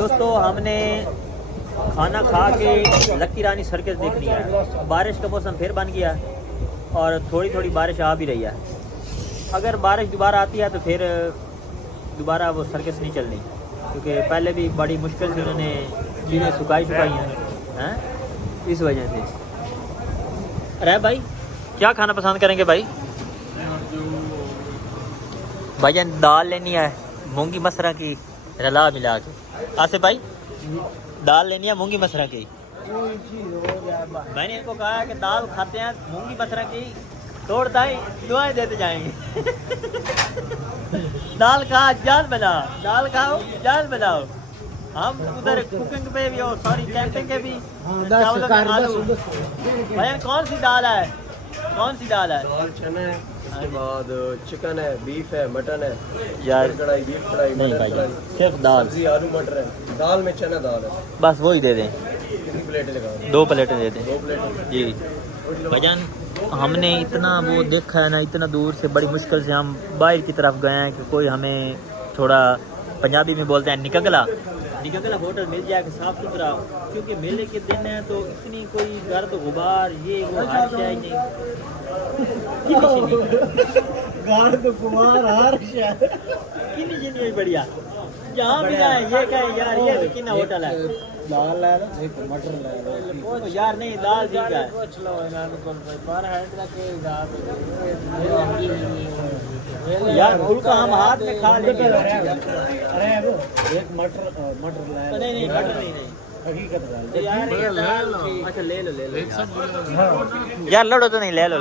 दोस्तों हमने खाना खा के लक्की रानी सर्कस देखनी है। बारिश का मौसम फिर बन गया और थोड़ी थोड़ी बारिश आ भी रही है। अगर बारिश दोबारा आती है तो फिर दोबारा वो सर्कस नहीं चलनी, क्योंकि पहले भी बड़ी मुश्किल से उन्होंने चीज़ें सुखाई हैं, इस वजह से। अरे भाई क्या खाना पसंद करेंगे भाई? भाईजान दाल लेनी है मूंगी मसरा की रला मिला के। आसिफ भाई दाल लेनी है मूंगी मसरा की। मैंने इनको कहा है कि दाल खाते हैं मूंगी मसरा की, तोड़ता ही दुआएं देते जाएंगे। दाल खा जान बना, दाल खाओ जान बनाओ। हम उधर कुकिंग पे भी हो, सॉरी कैंपिंग के भी चावलों के आलू। भाईजान कौन सी दाल है, कौन सी दाल है? दाल चना है, उसके बाद चिकन है, बीफ है, मटन है यार कढ़ाई, बीफ कढ़ाई, नहीं मटन भाई कढ़ाई, सिर्फ दाल, सब्जी आलू मटर है, दाल में चना दाल है। बस वही दे दें। कितनी प्लेटें लगा? 2 प्लेटें दे दें 2 प्लेटें जी। भाईजान हमने इतना वो देखा है ना, इतना दूर से बड़ी मुश्किल से हम बाहर की तरफ गए हैं कि कोई हमें थोड़ा पंजाबी में बोलते हैं निकगला होटल मिल जाएगा साफ़ सुथरा, क्योंकि मेले के दिन है तो इतनी कोई गर्द गुबार ये वो हर शय नहीं। गर्द गुबार हर शय कितनी जिंदगी बढ़िया जहाँ भी आए ये कहे यार ये तो कितना होटल है। दाल ले लो, एक मटर ले लो। तो यार नहीं दाल ठीक है। पूछ लो पर हेड यार फुल्का हम हाथ में खा लेंगे। अरे वो एक मटर ले लो। नहीं मटर नहीं हकीकत है यार अच्छा ले लो यार लड़ो तो नहीं, ले लो